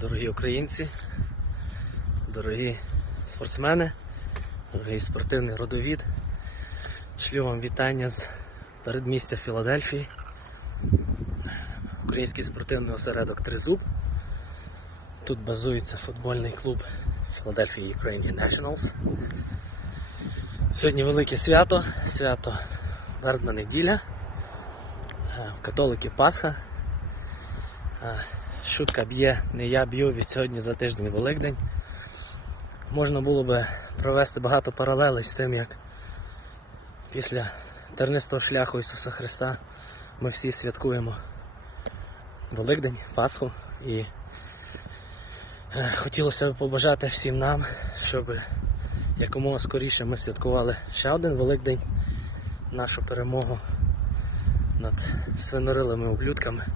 Дорогі українці, дорогі спортсмени, дорогий спортивний родовід. Шлю вам вітання з передмістя Філадельфії. Український спортивний осередок Тризуб. Тут базується футбольний клуб Philadelphia Ukrainian Nationals. Сьогодні велике свято, свято Вербна неділя, Е, католики Пасха. Шутка б'є, не я б'ю від сьогодні за тиждень Великдень. Можна було би провести багато паралелей з тим, як після тернистого шляху Ісуса Христа ми всі святкуємо Великдень, Пасху. І е, хотілося б побажати всім нам, щоб якомога скоріше ми святкували ще один Великдень, нашу перемогу над свинорилими ублюдками,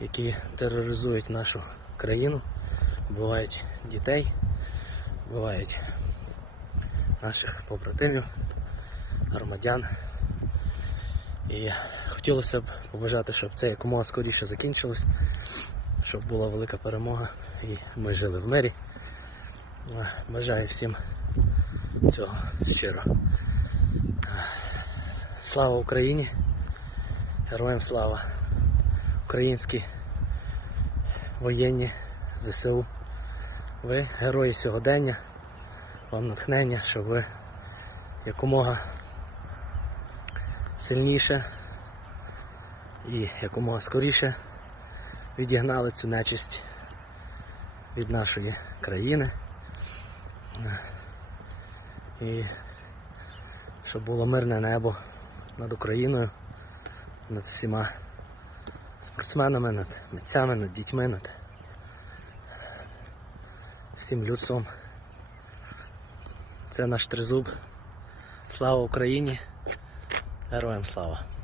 які тероризують нашу країну, вбивають дітей, вбивають наших побратимів, громадян. І хотілося б побажати, щоб це якомога скоріше закінчилось, щоб була велика перемога і ми жили в мирі. Бажаю всім цього щиро. Слава Україні! Героям слава! Українські воєнні ЗСУ. Ви герої сьогодення, вам натхнення, щоб ви якомога сильніше і якомога скоріше відігнали цю нечисть від нашої країни. І щоб було мирне небо над Україною, над всіма спортсменами, над митцями, над дітьми, над всім людством. Це наш тризуб. Слава Україні! Героям слава!